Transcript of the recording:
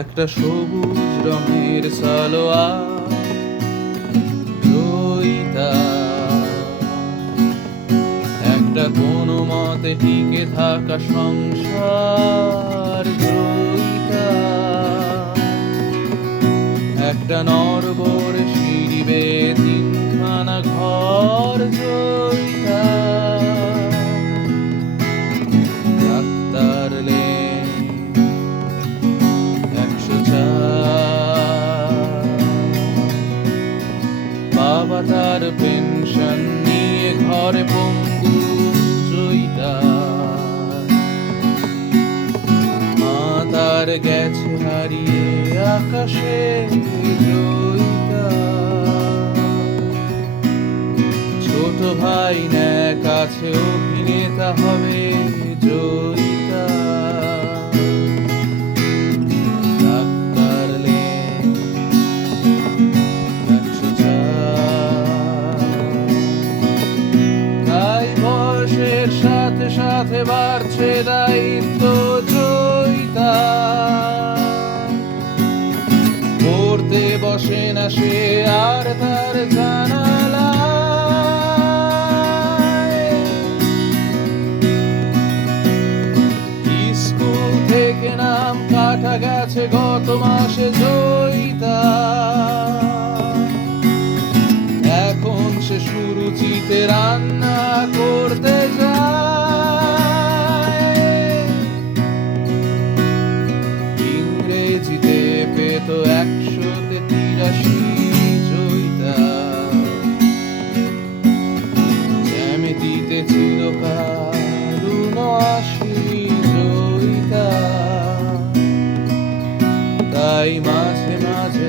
একটা সবুজ রঙের সালোয়ার জয়িতা, একটা কোনো মতে টিকে থাকা সংসার জয়িতা, একটা নরবরে সিঁড়ি বেয়ে তিনখানা ঘর জয়িতা, ডাক্তার লেন 104, বাবা তার পেনশন নিয়ে ঘরে পঙ্গু জয়িতা, মা তার গেছে হারিয়ে আকাশে জয়িতা, ছোট ভাই ন্যাক আছে অভিনেতা হবে জয়িতা, ডাক্তার লেন 104। তাই বয়সের সাথে সাথে বাড়ছে দায়িত্ব জয়িতা, পড়তে বসে না সে আর তার জানালায়, স্কুল থেকে নাম কাটা গেছে গত মাসে জয়িতা, এখন সে সুরুচিতে রান্না করতে যায়, ইংরেজিতে পেত 183 জয়িতা, জ্যামিতিতে চিরকাল 79 জয়িতা, তাই মাঝে মাঝে